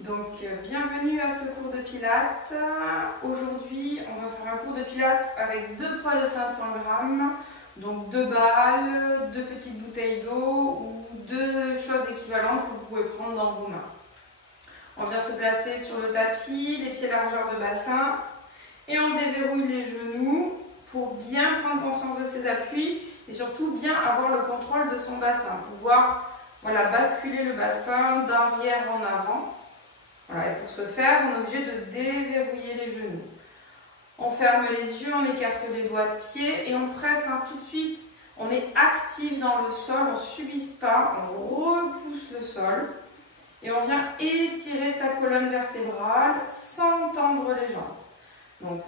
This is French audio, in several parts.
Donc, bienvenue à ce cours de pilates. Aujourd'hui, on va faire un cours de pilates avec deux poids de 500 grammes, donc deux balles, deux petites bouteilles d'eau ou deux choses équivalentes que vous pouvez prendre dans vos mains. On vient se placer sur le tapis, les pieds largeur de bassin, et on déverrouille les genoux pour bien prendre conscience de ses appuis et surtout bien avoir le contrôle de son bassin, pouvoir basculer le bassin d'arrière en avant. Voilà, et pour ce faire, on est obligé de déverrouiller les genoux. On ferme les yeux, on écarte les doigts de pied et on presse tout de suite. On est actif dans le sol, on ne subisse pas, on repousse le sol et on vient étirer sa colonne vertébrale sans tendre les jambes. Donc,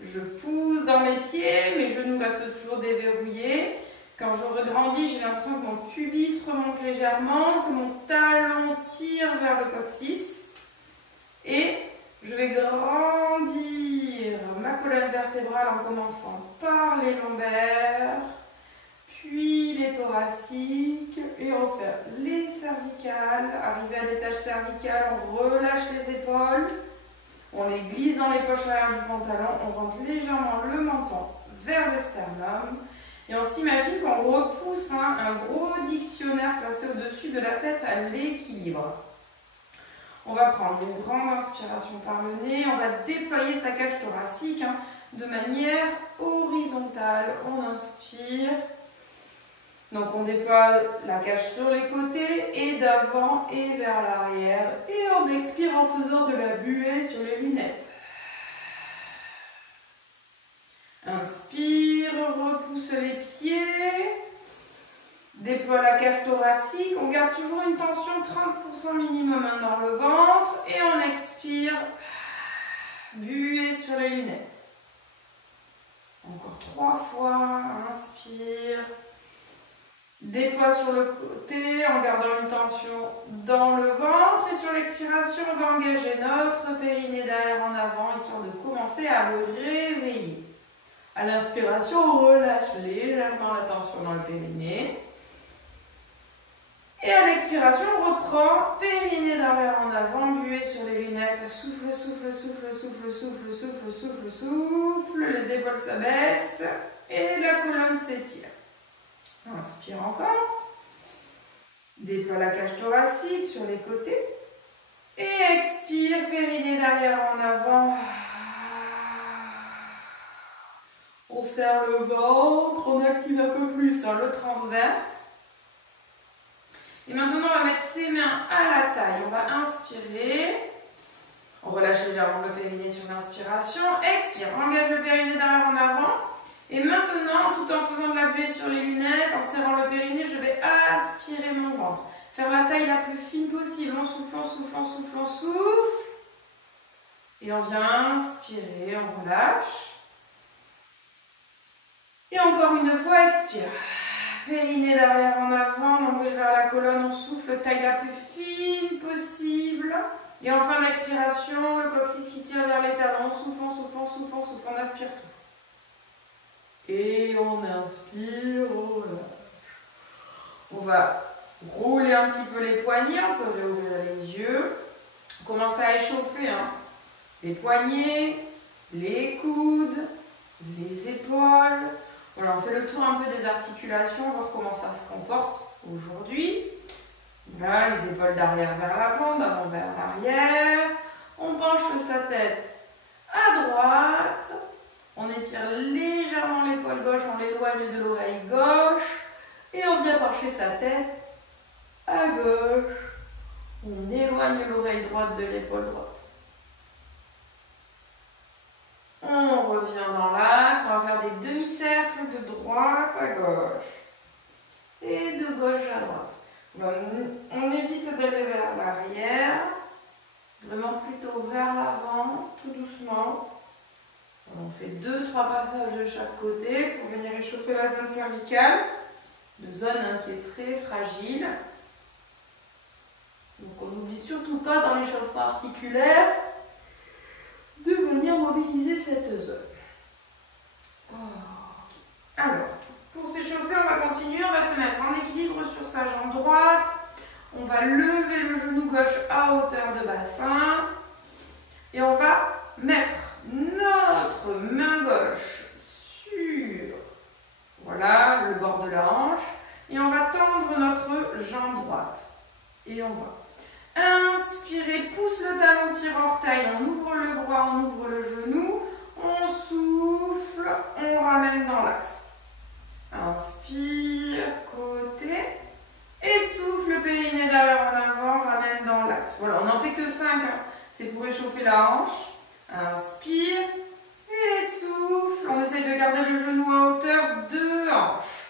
je pousse dans mes pieds, mes genoux restent toujours déverrouillés. Quand je regrandis, j'ai l'impression que mon pubis remonte légèrement, que mon talon tire vers le coccyx. Et je vais grandir ma colonne vertébrale en commençant par les lombaires, puis les thoraciques, et on va faire les cervicales. Arrivé à l'étage cervical, on relâche les épaules, on les glisse dans les poches arrière du pantalon, on rentre légèrement le menton vers le sternum, et on s'imagine qu'on repousse un gros dictionnaire placé au-dessus de la tête à l'équilibre. On va prendre une grande inspiration par le nez, on va déployer sa cage thoracique de manière horizontale. On inspire, donc on déploie la cage sur les côtés et d'avant et vers l'arrière. Et on expire en faisant de la buée sur les lunettes. Inspire, repousse les pieds. Déploie la cage thoracique, on garde toujours une tension 30% minimum dans le ventre et on expire, buée sur les lunettes. Encore 3 fois, inspire, déploie sur le côté en gardant une tension dans le ventre et sur l'expiration, on va engager notre périnée derrière en avant histoire de commencer à le réveiller. À l'inspiration, on relâche légèrement la tension dans le périnée. Et à l'expiration, on reprend, périnée d'arrière en avant, buée sur les lunettes, souffle, souffle, souffle, souffle, souffle, souffle, souffle, souffle, les épaules s'abaissent et la colonne s'étire. Inspire encore, déploie la cage thoracique sur les côtés et expire, périnée d'arrière en avant. On serre le ventre, on active un peu plus le transverse. Et maintenant, on va mettre ses mains à la taille. On va inspirer. On relâche légèrement le périnée sur l'inspiration. Expire, engage le périnée derrière en avant. Et maintenant, tout en faisant de la buée sur les lunettes, en serrant le périnée, je vais aspirer mon ventre. Faire la taille la plus fine possible. En soufflant, soufflant, soufflant, souffle. Et on vient inspirer, on relâche. Et encore une fois, expire. Périnée d'arrière en avant, nombril vers la colonne, on souffle, taille la plus fine possible. Et en fin d'expiration, le coccyx qui tire vers les talons, soufflant, soufflant, soufflant, soufflant, on aspire tout. Et on inspire, on relâche. On va rouler un petit peu les poignets, on peut réouvrir les yeux. Commencer à échauffer les poignets, les coudes, les épaules. Voilà, on fait le tour un peu des articulations, voir comment ça se comporte aujourd'hui. Voilà, les épaules d'arrière vers l'avant, d'avant vers l'arrière. On penche sa tête à droite. On étire légèrement l'épaule gauche, on l'éloigne de l'oreille gauche. Et on vient pencher sa tête à gauche. On éloigne l'oreille droite de l'épaule droite. On revient dans l'axe, on va faire des demi-cercles de droite à gauche et de gauche à droite. On évite d'aller vers l'arrière, vraiment plutôt vers l'avant, tout doucement. On fait 2-3 passages de chaque côté pour venir échauffer la zone cervicale, une zone qui est très fragile. Donc on n'oublie surtout pas dans l'échauffement articulaire de venir mobiliser cette zone. Alors, pour s'échauffer, on va continuer, on va se mettre en équilibre sur sa jambe droite. On va lever le genou gauche à hauteur de bassin. Et on va mettre notre main gauche sur, voilà, le bord de la hanche. Et on va tendre notre jambe droite. Et on va inspirer, pousse le talon, tire orteil, on ouvre le bras, on ouvre le genou. On souffle, on ramène dans l'axe. Inspire, côté. Et souffle, périnée derrière en avant, ramène dans l'axe. Voilà, on n'en fait que 5. Hein. C'est pour réchauffer la hanche. Inspire et souffle. On essaye de garder le genou à hauteur de hanche.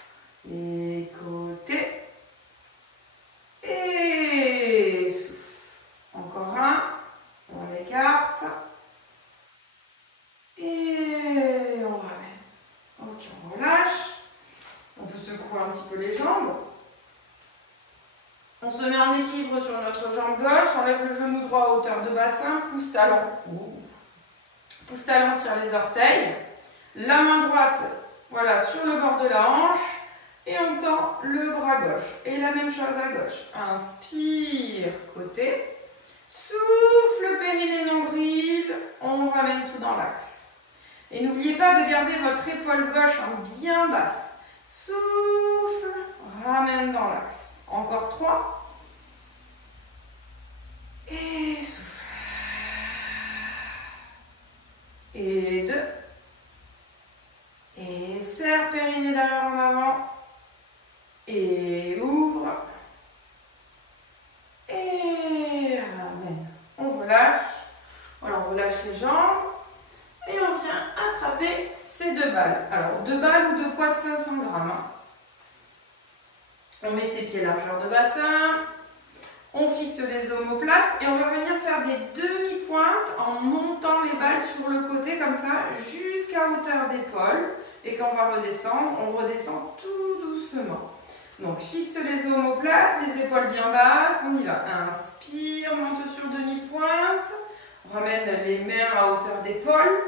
Et côté. Et souffle. Encore un. On écarte. Et on ramène. Ok, on relâche. On peut secouer un petit peu les jambes. On se met en équilibre sur notre jambe gauche. On lève le genou droit à hauteur de bassin. Pouce talon. Pouce talon, tire les orteils. La main droite, voilà, sur le bord de la hanche. Et on tend le bras gauche. Et la même chose à gauche. Inspire, côté. Souffle, périnée, nombril. On ramène tout dans l'axe. Et n'oubliez pas de garder votre épaule gauche en bien basse. Souffle, ramène dans l'axe. Encore 3. Et souffle. Et 2. Et serre, périnée derrière en avant. Et ouvre. Et ramène. On relâche. Voilà, on relâche les jambes. Et on vient attraper ces 2 balles. Alors, 2 balles ou 2 poids de 500 grammes. On met ses pieds largeur de bassin. On fixe les omoplates. Et on va venir faire des demi-pointes en montant les balles sur le côté comme ça jusqu'à hauteur d'épaule. Et quand on va redescendre, on redescend tout doucement. Donc, fixe les omoplates, les épaules bien basses. On y va. Inspire, monte sur demi-pointe. Ramène les mains à hauteur d'épaule.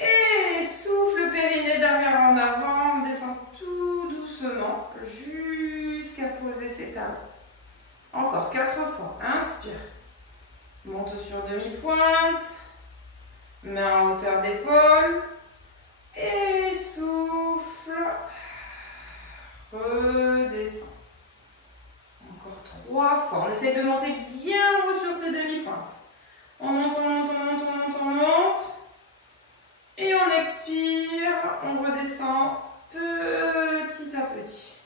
Et souffle, périnée derrière en avant, on descend tout doucement jusqu'à poser ses talons. Encore 4 fois. Inspire. Monte sur demi-pointe. Main à hauteur d'épaule. Et souffle. Redescend. Encore 3 fois. On essaye de monter bien haut sur ces demi-pointes. On monte, on monte, on monte, on monte, on monte. Et on expire, on redescend petit à petit.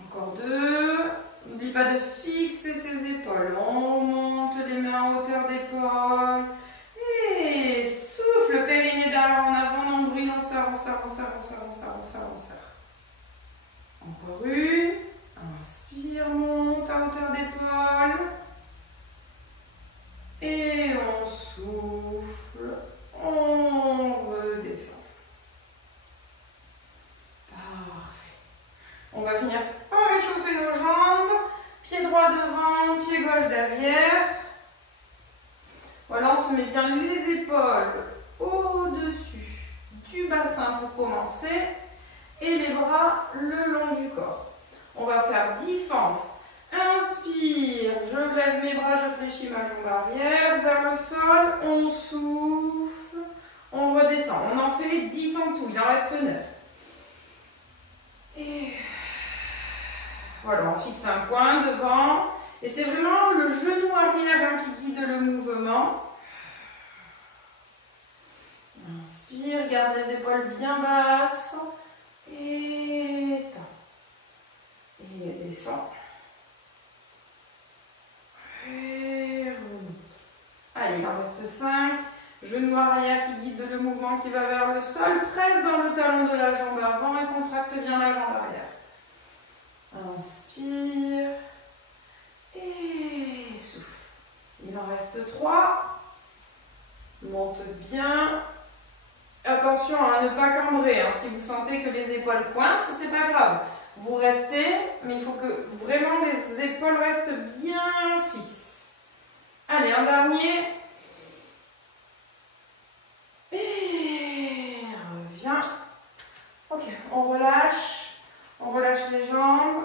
Encore 2. N'oublie pas de fixer ses épaules. On monte les mains à hauteur d'épaule. Et souffle, périnée derrière en avant, nombril, on serre, on serre, on serre, on serre, on serre, on serre, on serre. Encore une. Inspire, monte à hauteur d'épaule. Et on souffle. On redescend. Parfait. On va finir par réchauffer nos jambes. Pied droit devant, pied gauche derrière. Voilà, on se met bien les épaules au-dessus du bassin pour commencer. Et les bras le long du corps. On va faire 10 fentes. Inspire, je lève mes bras, je fléchis ma jambe arrière vers le sol, on souffle, on redescend. On en fait 10 en tout, il en reste 9. Et voilà, on fixe un point devant. Et c'est vraiment le genou arrière qui guide le mouvement. Inspire, garde les épaules bien basses. Et tend. Et descend. Et remonte. Allez, il en reste 5. Genou arrière qui guide le mouvement qui va vers le sol. Presse dans le talon de la jambe avant et contracte bien la jambe arrière. Inspire. Et souffle. Il en reste 3. Monte bien. Attention à ne pas cambrer. Hein. Si vous sentez que les épaules coincent, c'est pas grave. Vous restez, mais il faut que vraiment les épaules restent bien fixes. Allez, un dernier. Et reviens. Ok, on relâche les jambes.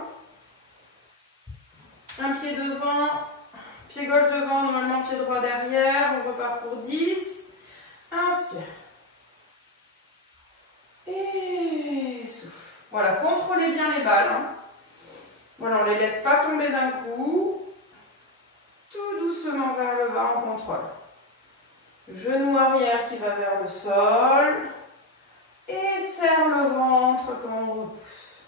Un pied devant, pied gauche devant, normalement pied droit derrière. On repart pour 10. Inspire. Et souffle. Voilà, contrôlez bien les balles. Hein. Voilà, on ne les laisse pas tomber d'un coup. Tout doucement vers le bas, on contrôle. Genou arrière qui va vers le sol. Et serre le ventre quand on repousse.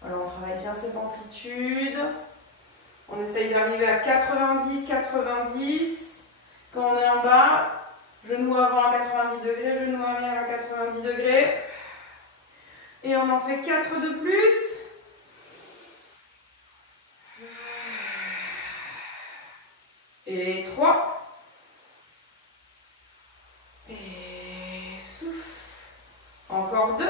Voilà, on travaille bien ces amplitudes. On essaye d'arriver à 90, 90. Quand on est en bas, genou avant à 90 degrés, genou arrière à 90 degrés. Et on en fait 4 de plus. Et 3. Et souffle. Encore 2.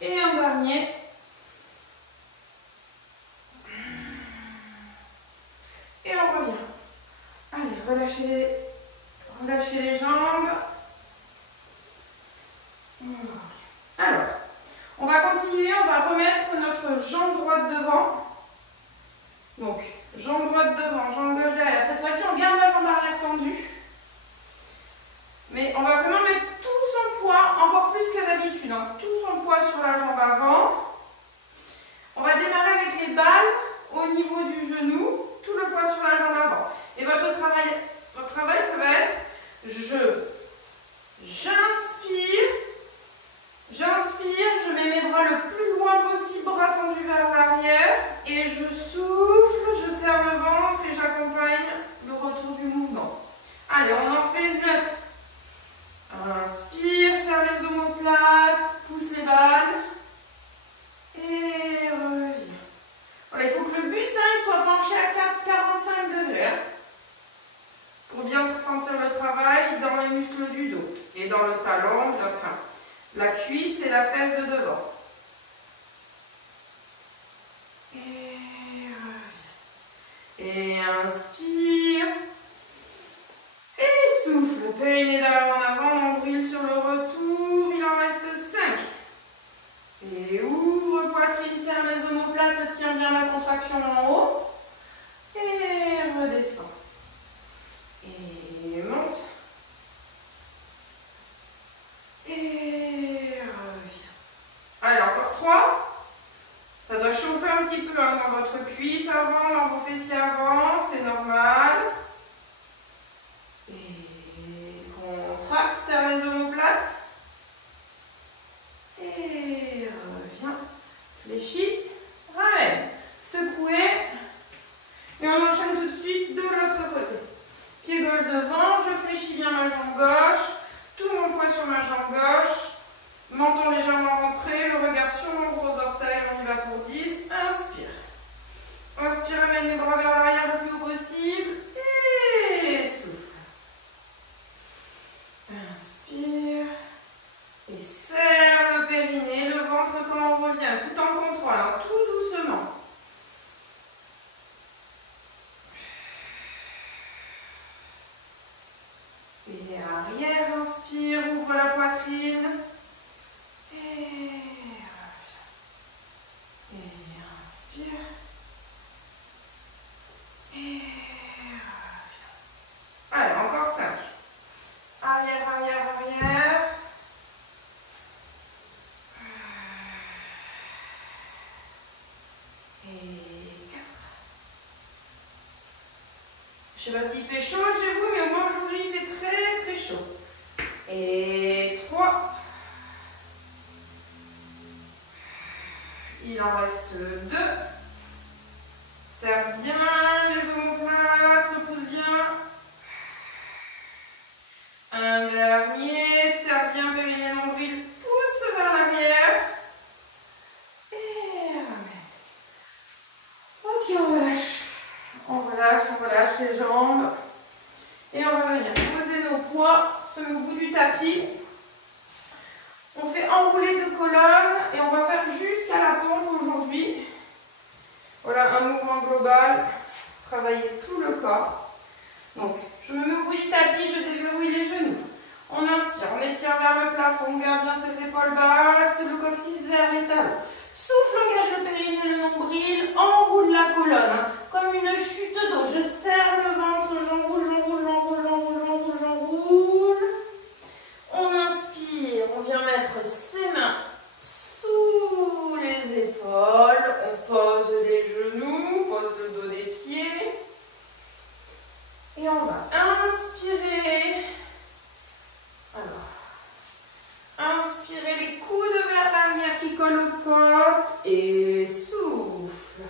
Et un dernier. Et on revient. Allez, relâchez les jambes. Alors, on va continuer, on va remettre notre jambe droite devant. Donc, jambe droite devant, jambe gauche derrière. Cette fois-ci, on garde la jambe arrière tendue. Mais on va vraiment mettre tout son poids, encore plus que d'habitude, hein, tout son poids sur la jambe avant. On va démarrer avec les balles au niveau du genou, tout le poids sur la jambe avant. Et votre travail, ça va être j'inspire, je mets mes bras le plus loin possible, bras tendus vers l'arrière, et je souffle, je serre le ventre et j'accompagne le retour du mouvement. Allez, on en fait 9. Inspire, serre les omoplates, pousse les balles et reviens. Voilà, il faut que le buste il soit penché à 45 degrés pour bien ressentir le travail dans les muscles du dos et dans le talon, enfin la cuisse et la fesse de devant. Et reviens. Et inspire. Et souffle, périnée d'avant en avant, nombril sur le retour, il en reste 5. Et ouvre, poitrine, serre les omoplates, tiens bien la contraction en haut. Et redescend. Et monte. Et revient. Allez, encore 3. Ça doit chauffer un petit peu hein, dans votre cuisse avant, dans vos fessiers avant, c'est normal. Et contracte, serre les omoplates. Et reviens. Fléchis. Ramène. Secouez. Et on enchaîne tout de suite de l'autre côté. Pied gauche devant. Je fléchis bien ma jambe gauche. Tout mon poids sur ma jambe gauche. Menton légèrement rentré. Le regard sur mon gros orteil. On y va pour 10. Inspire. Inspire, amène les bras vers l'arrière le plus haut possible. Et souffle. Inspire et serre le périnée, le ventre quand on revient, tout en contrôle, alors tout doucement. Et arrière, inspire, ouvre la poitrine. Et reviens. Et inspire. Et reviens. Allez, encore 5. Arrière, arrière, arrière. Et 4. Je ne sais pas s'il fait chaud chez vous, mais moi aujourd'hui il fait très très chaud. Et 3. Il en reste 2. Serre bien les omoplates, repousse bien. Un dernier, serre bien périnée nombril, pousse vers l'arrière. Et ramène. Ok, on relâche les jambes. Et on va venir poser nos poids sur le bout du tapis. On fait enrouler de colonnes et on va faire jusqu'à la pompe aujourd'hui. Voilà un mouvement global, travailler tout le corps. Donc, Je me mets au bout du tapis, je déverrouille les genoux. On inspire, on étire vers le plafond, on garde bien ses épaules basses, le coccyx vers les talons. Souffle, engage le périnée, le nombril, enroule la colonne, hein, comme une chute d'eau. Je serre le ventre, j'enroule, j'enroule, j'enroule, j'enroule, j'enroule, j'enroule. On inspire, on vient mettre ses mains sous les épaules, on pose les genoux, pose le dos des pieds. Et on va inspirer. Alors, inspirez les coudes vers l'arrière qui collent au corps et souffle.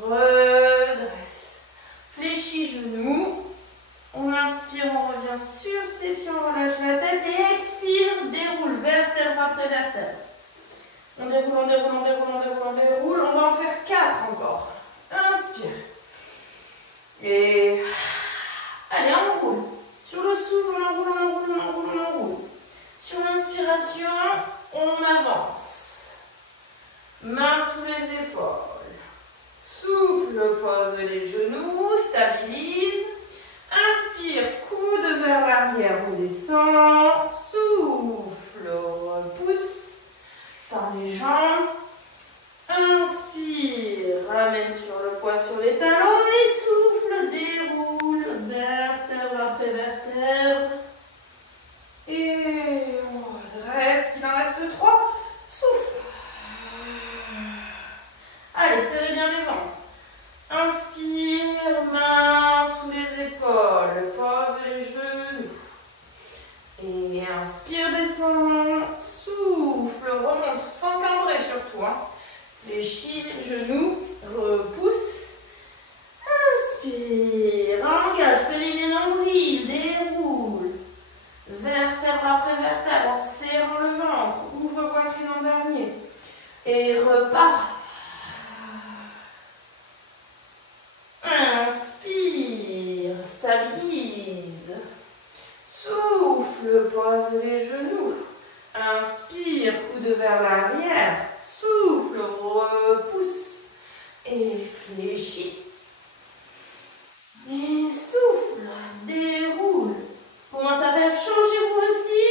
Redresse. Fléchis genoux. On inspire, on revient sur ses pieds, on relâche la tête et expire, déroule vertèbre après vertèbre. On déroule, on déroule, on déroule, on déroule, on déroule. On va en faire 4 encore. Inspire. Et allez, on roule. Sur le souffle, on enroule, on enroule, on enroule, on enroule. Sur l'inspiration, on avance. Main sous les épaules. Souffle, pose les genoux, stabilise. Inspire, coude vers l'arrière, on descend. Souffle, repousse. Tends les jambes. Inspire, ramène sur le poids sur les talons et souffle, déroule, vertèbre après vertèbre. Et on redresse, il en reste 3. Souffle. Allez, serrez bien les ventres. Inspire, main sous les épaules, pose les genoux. Et inspire, descend, souffle, remonte sans cambrer surtout. Hein. Fléchis les genoux, repousse. Inspire, engage, périnée, nombril, déroule. Vertèbre après vertèbre, en serrant le ventre, ouvre poitrine en dernier. Et repars. Inspire, stabilise. Souffle, pose les genoux. Inspire, coude vers l'arrière. Souffle, repousse. Et fléchis. Et souffle, déroule. Commence à faire changer vous aussi.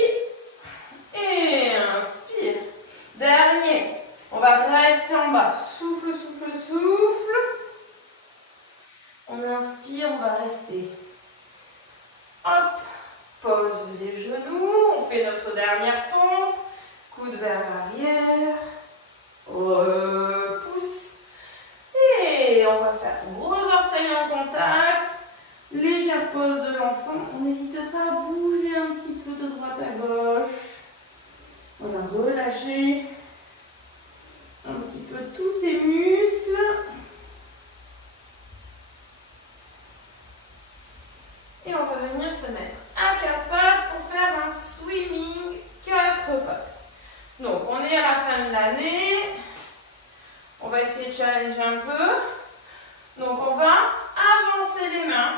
Et inspire. Dernier. On va rester en bas. Souffle, souffle, souffle. On inspire, on va rester. Hop. Pose les genoux. On fait notre dernière pompe. Coude vers l'arrière. Repousse. Et on va faire gros orteils en contact. Légère pose de l'enfant. On n'hésite pas à bouger un petit peu de droite à gauche. On va relâcher un petit peu tous ces muscles. Et on va venir se mettre à 4 pattes pour faire un swimming 4 pattes. Donc on est à la fin de l'année. On va essayer de challenger un peu. Donc on va avancer les mains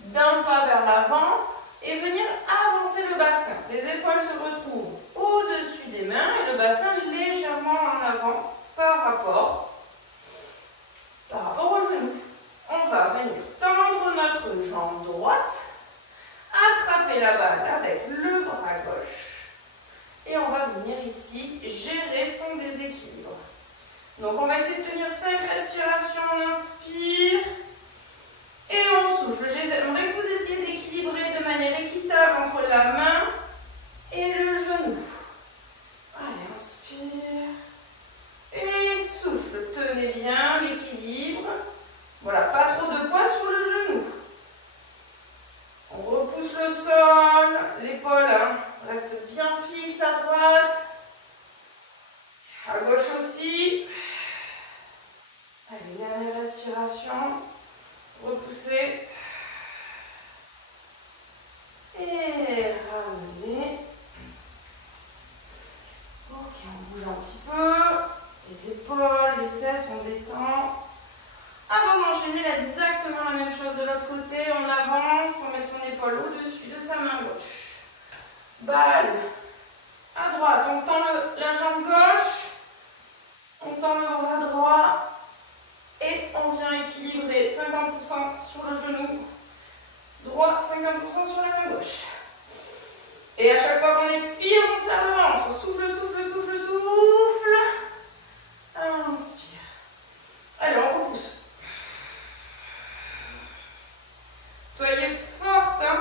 d'un pas vers l'avant et venir avancer le bassin. Les épaules se retrouvent au-dessus des mains et le bassin légèrement en avant par rapport aux genoux. On va venir tendre notre jambe droite, attraper la balle avec le bras gauche et on va venir ici gérer son déséquilibre. Donc on va essayer de tenir 5 respirations, on inspire et on souffle. J'aimerais que vous essayiez d'équilibrer de manière équitable entre la main et le genou. Allez, inspire et souffle. Tenez bien l'équilibre. Voilà, pas trop de poids sur le genou. On repousse le sol, l'épaule reste bien fixe à droite, à gauche aussi. Allez, dernière respiration. Repoussez. Et ramenez. Ok, on bouge un petit peu. Les épaules, les fesses, on détend. Avant d'enchaîner, exactement la même chose de l'autre côté. On avance, on met son épaule au-dessus de sa main gauche. Balle à droite. On tend la jambe gauche. On tend le bras droit. Et on vient équilibrer 50% sur le genou droit. 20% sur la main gauche. Et à chaque fois qu'on expire, on serre le ventre. Souffle, souffle, souffle, souffle. Inspire. Allez, on repousse. Soyez forte hein,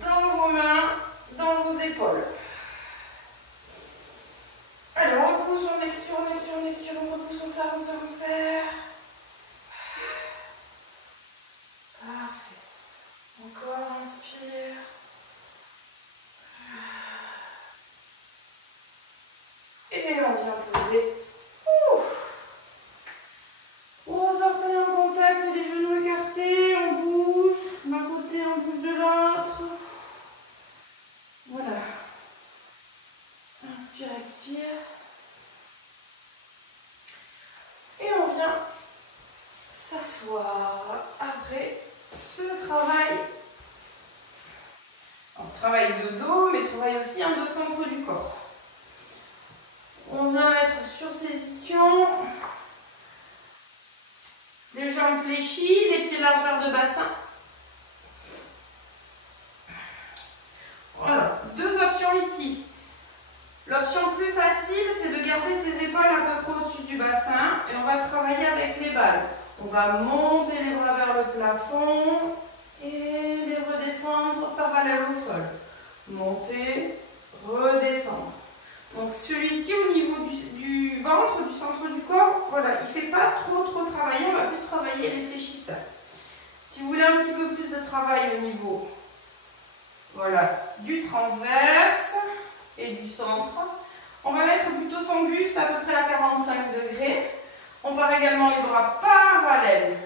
dans vos mains, dans vos épaules. Allez, on repousse, on expire, on expire, on expire, on repousse, on serre, on serre, on serre. Parfait. Encore, inspire. Et on vient poser. Gros orteils en contact et les genoux écartés. On bouge d'un côté, on bouge de l'autre. Voilà. Inspire, expire. Et on vient s'asseoir après ce travail. Alors, travail de dos, mais travail aussi de centre du corps. On vient être sur ses ischions, les jambes fléchies, les pieds largeur de bassin. Voilà, deux options ici. L'option plus facile, c'est de garder ses épaules à peu près au-dessus du bassin et on va travailler avec les balles. On va monter les bras vers le plafond et les redescendre parallèles au sol. Monter, redescendre. Donc celui-ci au niveau du ventre, du centre du corps, voilà, il ne fait pas trop travailler, on va plus travailler les fléchisseurs. Si vous voulez un petit peu plus de travail au niveau voilà, du transverse et du centre, on va mettre plutôt son buste à peu près à 45 degrés. On part également les bras parallèles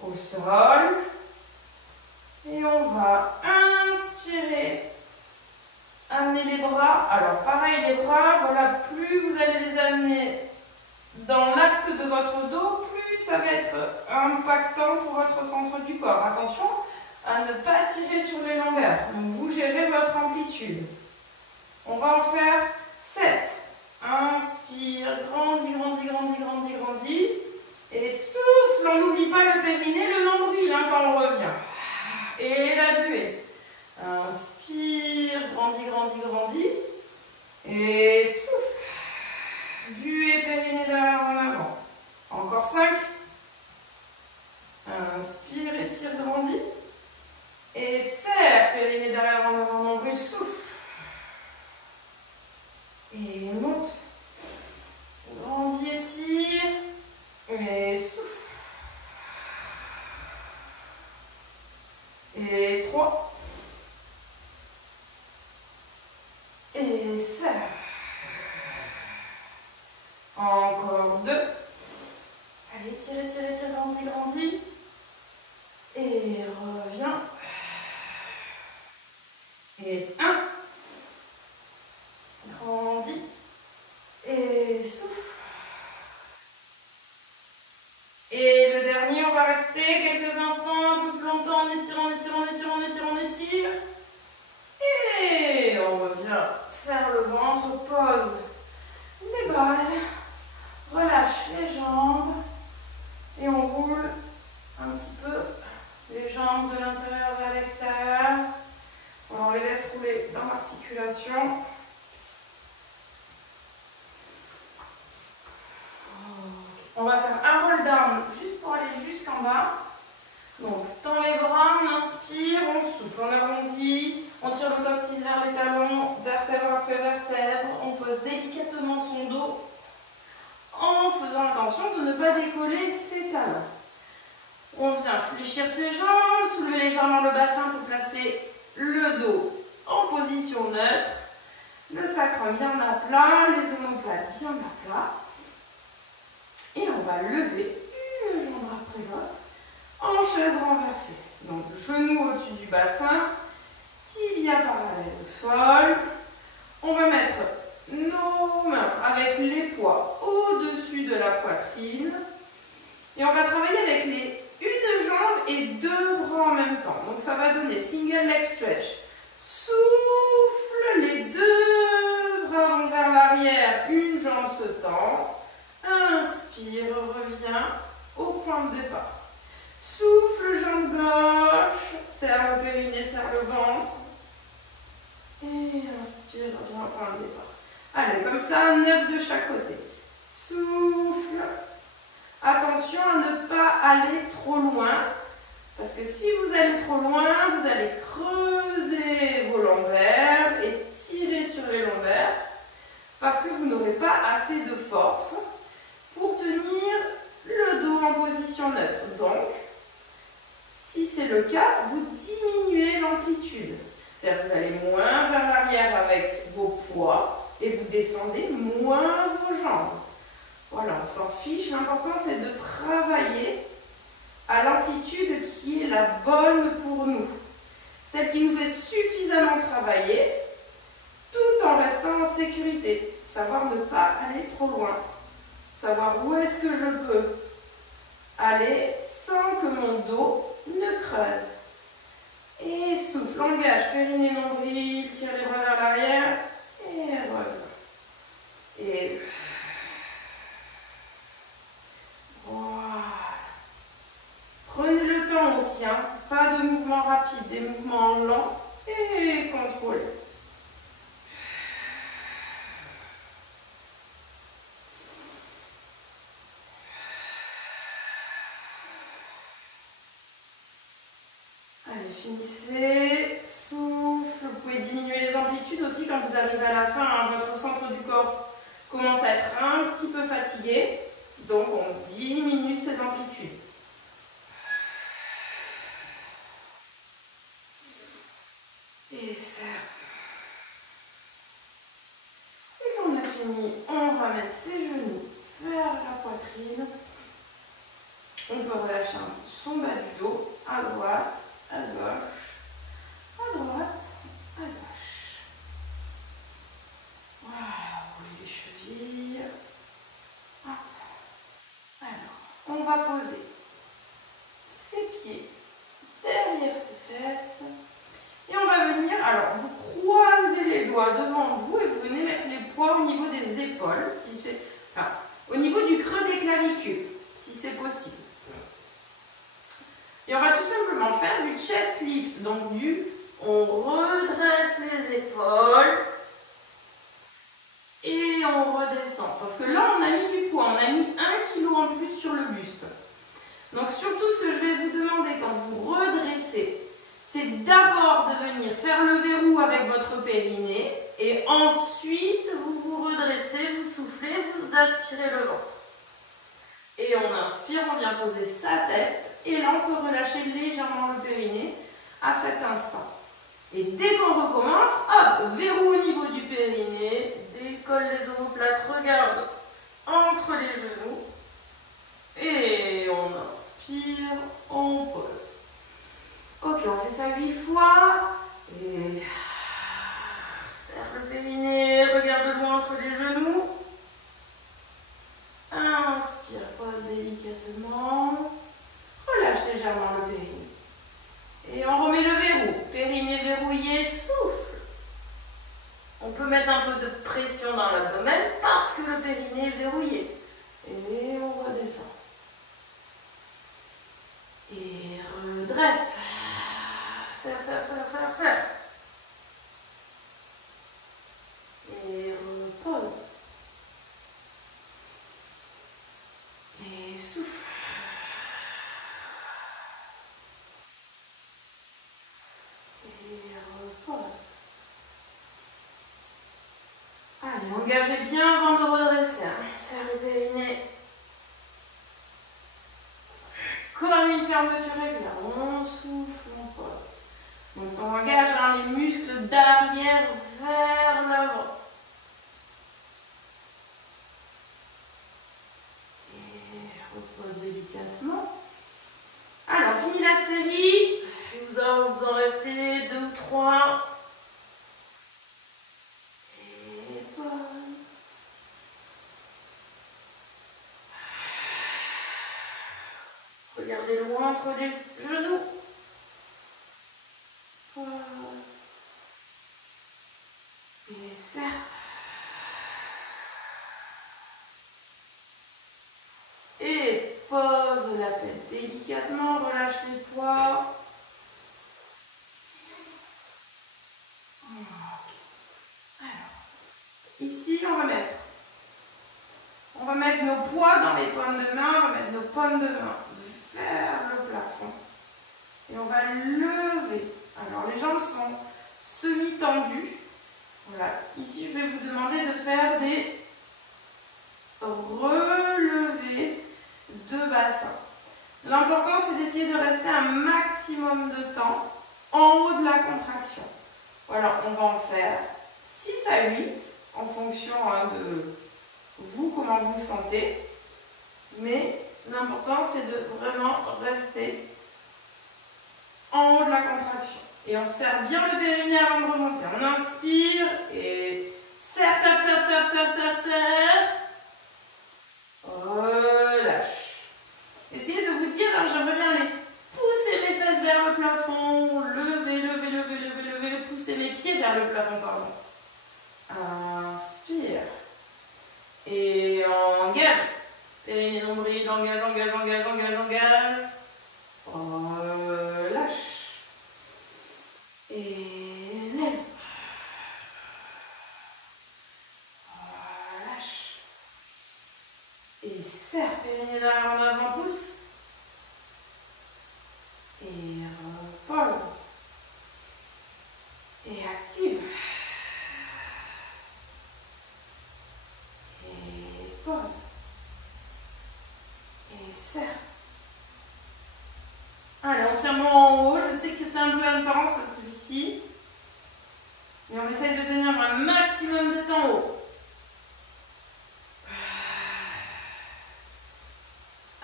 au sol. Et on va inspirer. Amener les bras, alors pareil les bras, voilà, plus vous allez les amener dans l'axe de votre dos, plus ça va être impactant pour votre centre du corps. Attention à ne pas tirer sur les lombaires, donc vous gérez votre amplitude. On va en faire 7. Inspire, grandis, grandis, grandis, grandis, grandis. Et souffle, on n'oublie pas le périnée, le nombril hein, quand on revient. Et la buée. Inspire, grandis, grandis, grandis. Et souffle. Buée, périnée derrière en avant. Encore 5. Inspire, étire, grandis. Et serre, périnée derrière en avant, nombril, souffle. Et monte. Grandis, étire. Et souffle. Et 3. Et serre. Encore 2. Allez, tire, tire, tire, grandis, grandis. Et reviens. Et 1. Grandis. Et souffle. Et le dernier, on va rester quelques instants, un peu plus longtemps, on étire, on étire, on étire, on étire, on étire. Et on revient, serre le ventre, pose les balles, relâche les jambes. Et on roule un petit peu les jambes de l'intérieur vers l'extérieur. On les laisse rouler dans l'articulation. On va faire un roll down juste pour aller jusqu'en bas. Donc, tend les bras, on inspire, on souffle, on arrondit, on tire le coccyx vers les talons, vertèbre après vertèbre. On pose délicatement son dos en faisant attention de ne pas décoller ses talons. On vient fléchir ses jambes, soulever légèrement le bassin pour placer le dos en position neutre. Le sacre bien à plat, les omoplates bien à plat. Et on va lever une jambe après l'autre en chaise renversée. Donc, genou au-dessus du bassin, tibia parallèle au sol. On va mettre nos mains avec les poids au-dessus de la poitrine. Et on va travailler avec une jambe et 2 bras en même temps. Donc, ça va donner single leg stretch. Souffle, les 2 bras vont vers l'arrière, une jambe se tend. Inspire, reviens au point de départ. Souffle, jambe gauche, serre le périnée le ventre. Et inspire, viens prendre le départ. Allez, comme ça, 9 de chaque côté. Souffle. Attention à ne pas aller trop loin. Parce que si vous allez trop loin, vous allez creuser vos lombaires et tirer sur les lombaires. Parce que vous n'aurez pas assez de force pour tenir le dos en position neutre. Donc, si c'est le cas, vous diminuez l'amplitude. C'est-à-dire que vous allez moins vers l'arrière avec vos poids et vous descendez moins vos jambes. Voilà, on s'en fiche. L'important, c'est de travailler à l'amplitude qui est la bonne pour nous. Celle qui nous fait suffisamment travailler tout en restant en sécurité. Savoir ne pas aller trop loin. Savoir où est-ce que je peux aller sans que mon dos ne creuse. Et souffle, engage, périnée, nombril, tire les bras vers l'arrière et reviens. Et voilà. Prenez le temps aussi, hein. Pas de mouvements rapides, des mouvements lents et contrôlés. Allez, finissez, souffle, vous pouvez diminuer les amplitudes aussi quand vous arrivez à la fin, hein, votre centre du corps commence à être un petit peu fatigué, donc on diminue ses amplitudes. Et serre. Et quand on a fini, on ramène ses genoux vers la poitrine. On peut relâcher un peu son bas du dos, à droite, à gauche, à droite, à gauche. Voilà, roulez les chevilles. Hop. Alors, on va poser ses pieds derrière ses fesses. Et on va venir, alors vous croisez les doigts devant vous et vous venez mettre les poids au niveau des épaules, si c'est, enfin, au niveau du creux des clavicules, si c'est possible. Et on va tout simplement faire du chest lift, donc on redresse les épaules et on redescend. Sauf que là, on a mis du poids, on a mis 1 kg en plus sur le buste. Donc surtout, ce que je vais vous demander quand vous redressez, c'est d'abord de venir faire le verrou avec votre périnée et ensuite vous vous redressez, vous soufflez, vous aspirez le ventre. Et on inspire, on vient poser sa tête et là on peut relâcher légèrement le périnée à cet instant. Et dès qu'on recommence, hop, verrou au niveau du périnée, décolle les omoplates, regarde entre les genoux et on inspire, on pose. Ok, on fait ça 8 fois et serre le périnée, regarde loin entre les genoux. Inspire, pose délicatement, relâche légèrement le périnée. Et on remet le verrou, périnée verrouillé, souffle. On peut mettre un peu de pression dans l'abdomen parce que le périnée est verrouillé. Et on redescend. Et redresse. Serre, serre, serre, serre, serre. Et repose. Et souffle. Et repose. Allez, engagez bien avant de redresser. Serre le périnée. Comme une fermeture éclair. On souffle, on pose. Donc ça engage les muscles d'arrière vers l'avant. Et repose délicatement. Alors, fini la série. Vous en restez 2 ou 3. Et pause. Regardez loin entre les genoux. Pause. Et serre. Et pose la tête délicatement, relâche les poids. ici, on va mettre nos poids dans les paumes de main, on va mettre nos paumes de main vers le plafond. Et on va lever. Alors, les jambes sont semi-tendues. Voilà. Ici, je vais vous demander de faire des relevés de bassin. L'important, c'est d'essayer de rester un maximum de temps en haut de la contraction. Voilà, on va en faire 6 à 8 en fonction de vous, comment vous vous sentez. Mais l'important, c'est de vraiment rester en haut de la contraction. Et on serre bien le périnée avant de remonter. On inspire et serre, serre, serre, serre, serre, serre, serre. Relâche. Essayez de vous dire, j'aimerais bien aller pousser mes fesses vers le plafond, lever, lever, lever, lever, lever, pousser mes pieds vers le plafond, pardon. Inspire. Et engage. Périnée, nombril, engage, engage, engage, engage, engage. Relâche. Et lève. Relâche. Et serre. Périnée derrière en avant, pousse. Et repose. Et active. Et pose. Et serre. Allez, on tient bon en haut. Je sais que c'est un peu intense celui-ci. Mais on essaye de tenir un maximum de temps haut.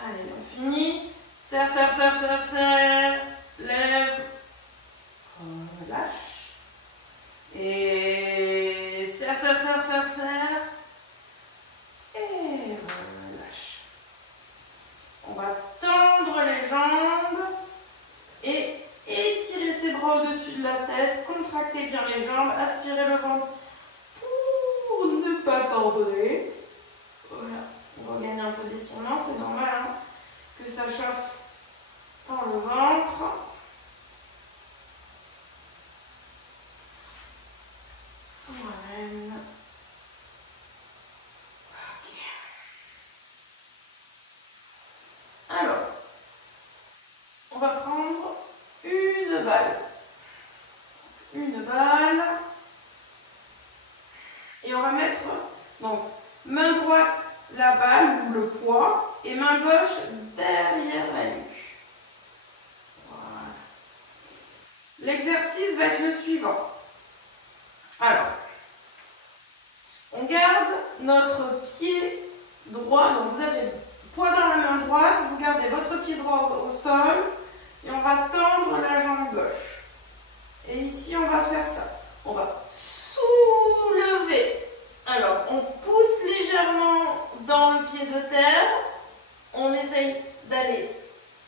Allez, on finit. Serre, serre, serre, serre, serre. Lève. Relâche. Et serre, serre, serre, serre, serre. Et relâche. On va tendre les jambes et étirer ses bras au-dessus de la tête. Contractez bien les jambes. Aspirez le ventre pour ne pas tordrer. Voilà. On va gagner un peu d'étirement. C'est normal hein, que ça chauffe par le ventre. On ramène. Ok. Alors, on va prendre une balle. Une balle. Et on va mettre, donc, main droite, la balle ou le poids, et main gauche derrière la nuque. Voilà. L'exercice va être le suivant. Alors, on garde notre pied droit, donc vous avez le poids dans la main droite, vous gardez votre pied droit au sol, et on va tendre la jambe gauche. Et ici, on va faire ça. On va soulever. Alors, on pousse légèrement dans le pied de terre. On essaye d'aller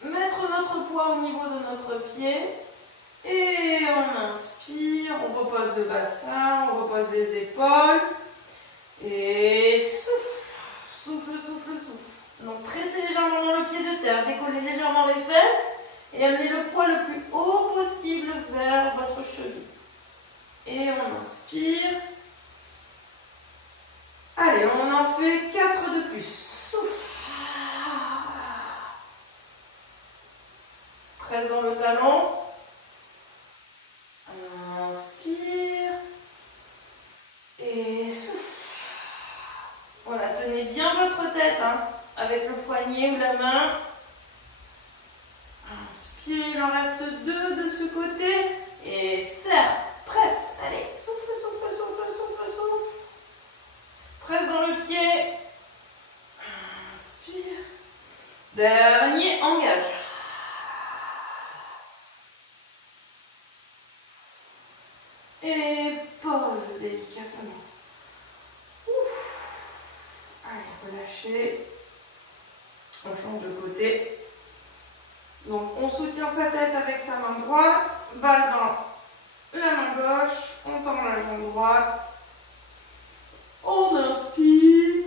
mettre notre poids au niveau de notre pied. Et on inspire, on repose le bassin, on repose les épaules. Et souffle, souffle, souffle, souffle. Donc, pressez légèrement dans le pied de terre, décollez légèrement les fesses. Et amenez le poids le plus haut possible vers votre cheville. Et on inspire. Allez, on en fait 4 de plus. Souffle. Presse dans le talon. Inspire. Et souffle. Voilà, tenez bien votre tête hein, avec le poignet ou la main. Inspire, il en reste 2 de ce côté. Et serre, presse. Allez, souffle, souffle, souffle, souffle, souffle. Presse dans le pied. Inspire. Dernier, engage. Et pose délicatement. Ouf. Allez, relâchez. On change de côté. Donc, on soutient sa tête avec sa main droite, balle dans la main gauche, on tend la jambe droite, on inspire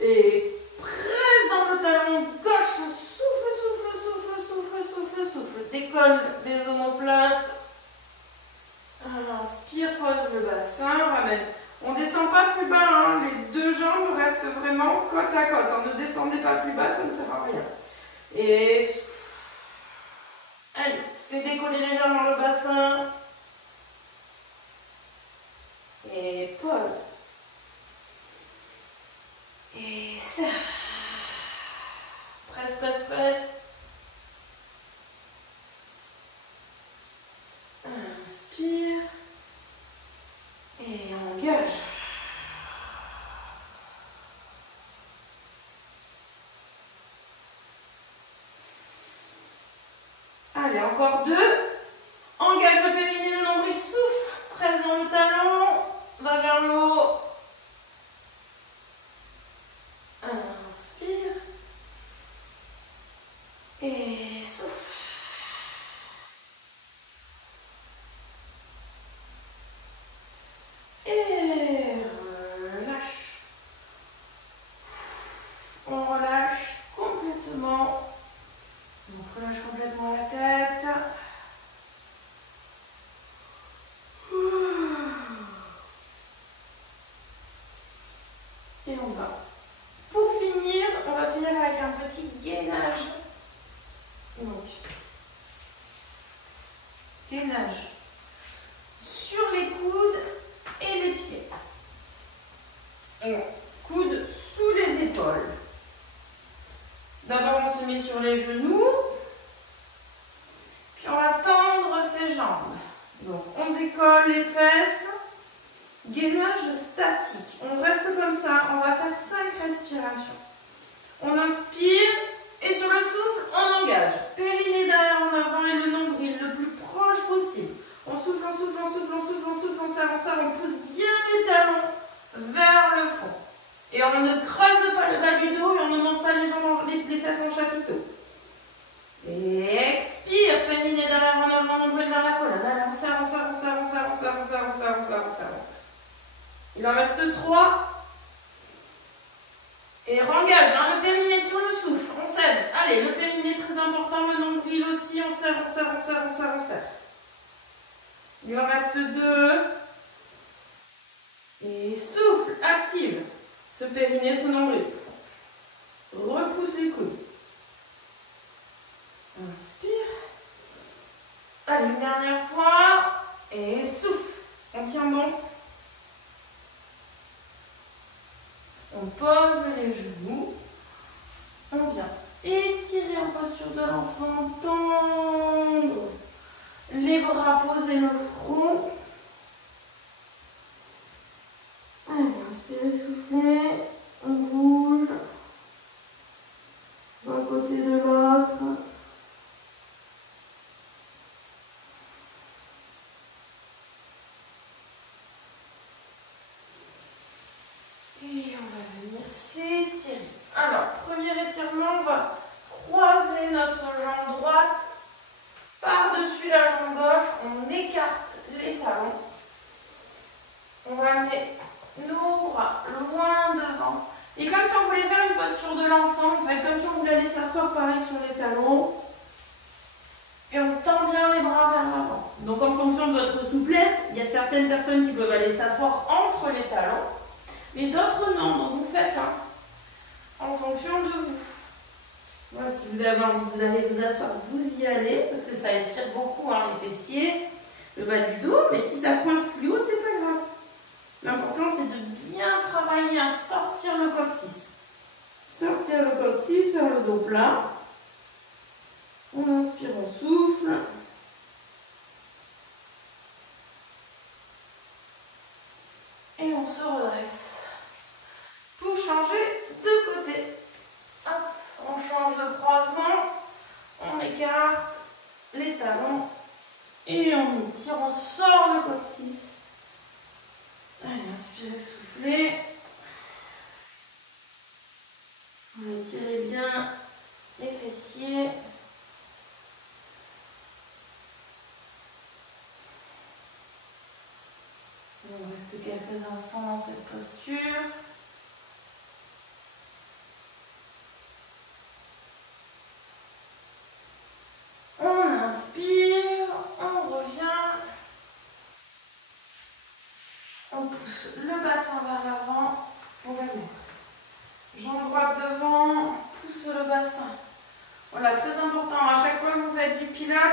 et presse dans le talon gauche, souffle, souffle, souffle, souffle, souffle, souffle, décolle les omoplates, inspire, pose le bassin, ramène On ne descend pas plus bas, hein. Les deux jambes restent vraiment côte à côte. Ne descendez pas plus bas, ça ne sert à rien. Et allez, fais décoller légèrement le bassin. Et pose. Et ça. Presse, presse, presse. Inspire. Et engage. Allez, encore 2. Engage le périnée, le nombril, souffle. Presse dans le talon. Va vers le haut. Inspire. Et souffle. Et relâche. On relâche complètement. Donc relâche complètement la tête. Et on va. Pour finir, on va finir avec un petit gainage. Donc, gainage sur les coudes et les pieds. Coudes sous les épaules. D'abord, on se met sur les genoux. Puis, on va tendre ses jambes. Donc, on décolle les fesses. Gainage statique. On reste comme ça. On va faire 5 respirations. On inspire et sur le souffle, on engage. Périnée derrière en avant et le nombril le plus proche possible. On souffle, on souffle, on souffle, on souffle, on souffle, on serre, on pousse bien les talons vers le fond. Et on ne creuse pas le bas du dos et on ne monte pas les jambes, les fesses en chapiteau. Et expire, périnée derrière en avant, nombril vers la colonne. Allez, on serre, on serre, on serre, on serre, on serre, on serre, on serre, on serre, on serre, on serre. Il en reste 3. Et rengage, hein, le périnée sur le souffle, on cède. Allez, le périnée très important, le nombril aussi, on serre, on serre, on serre, on serre, on serre. Il en reste 2. Et souffle, active ce périnée, ce nombril. Repousse les coudes. Inspire. Allez, une dernière fois. Et souffle. On tient bon. On pose les genoux. On vient étirer en posture de l'enfant. Tendre les bras, poser le front. Allez, inspirez, soufflez. On bouge d'un côté de l'autre. Et on va venir s'étirer. Alors, premier étirement, on va croiser notre jambe droite par-dessus la jambe gauche. On écarte les talons. On va amener nos bras loin devant. Et comme si on voulait faire une posture de l'enfant, en fait, comme si on voulait aller s'asseoir pareil sur les talons. Et on tend bien les bras vers l'avant. Donc en fonction de votre souplesse, il y a certaines personnes qui peuvent aller s'asseoir entre les talons, mais d'autres non. Donc vous faites en fonction de vous. Voilà, si vous avez envie, vous allez vous asseoir, vous y allez, parce que ça étire beaucoup les fessiers, le bas du dos, mais si ça coince plus haut, c'est pas grave. L'important, c'est de bien travailler à sortir le coccyx. Sortir le coccyx, faire le dos plat. On inspire, on souffle. Et on se redresse. Pour changer de côté. Hop, on change de croisement. On écarte les talons. Et on étire, on sort le coccyx. Allez, inspirez, soufflez. On étire bien les fessiers. On reste quelques instants dans cette posture. On inspire, on revient. On pousse le bassin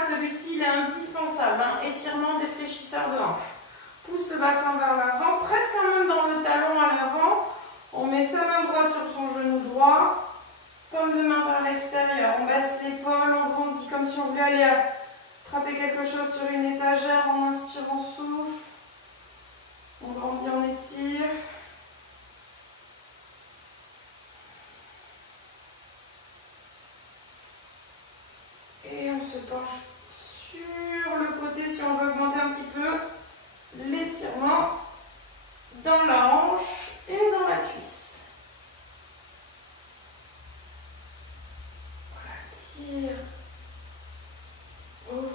celui-ci il est indispensable, hein. Étirement des fléchisseurs de hanche. Pousse le bassin vers l'avant, presque même dans le talon à l'avant. On met sa main droite sur son genou droit, paume de main vers l'extérieur. On baisse l'épaule, on grandit comme si on voulait aller attraper quelque chose sur une étagère. En inspirant, souffle. On grandit, on étire. Et on se penche sur le côté si on veut augmenter un petit peu l'étirement dans la hanche et dans la cuisse. Voilà, tire, ouvre.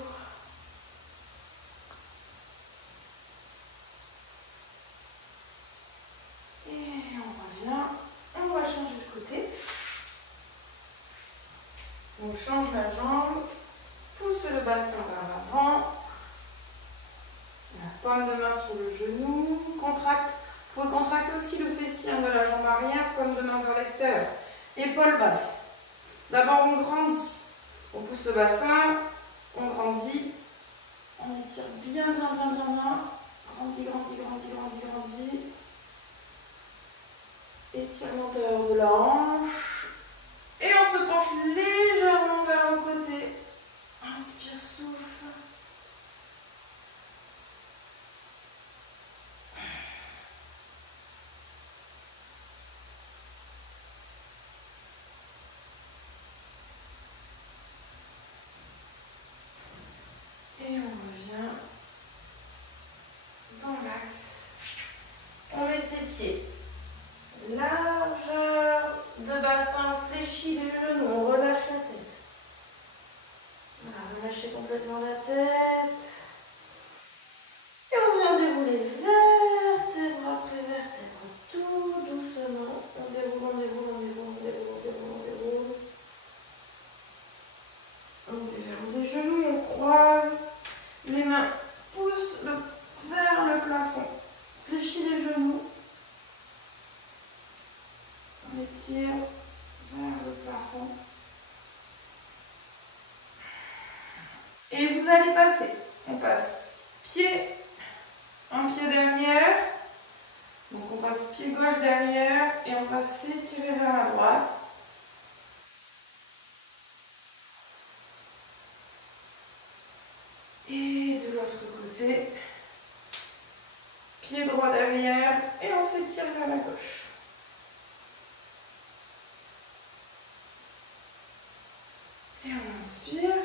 Et on revient, on va changer de côté. On change la jambe, pousse le bassin vers l'avant, la paume de main sur le genou, contracte. Vous pouvez contracter aussi le fessier de la jambe arrière, paume de main vers l'extérieur. Épaule basse. D'abord on grandit, on pousse le bassin, on grandit, on étire bien, grandit, étire l'intérieur de la hanche. Et on se penche légèrement vers le côté. Inspire, souffle. Et on revient dans l'axe. On met ses pieds. Largeur de bassin, fléchit les genoux, on relâche la tête. Voilà, relâchez complètement la tête. Et on vient dérouler vertèbre après vertèbre, tout doucement. On déroule. On déverrouille les genoux, on croise. Les mains poussent vers le plafond. Fléchis les genoux. On étire vers le plafond. Et vous allez passer. On passe un pied derrière. Donc on passe pied gauche derrière et on va s'étirer vers la droite. Et de l'autre côté, pied droit derrière et on s'étire vers la gauche. Et on inspire.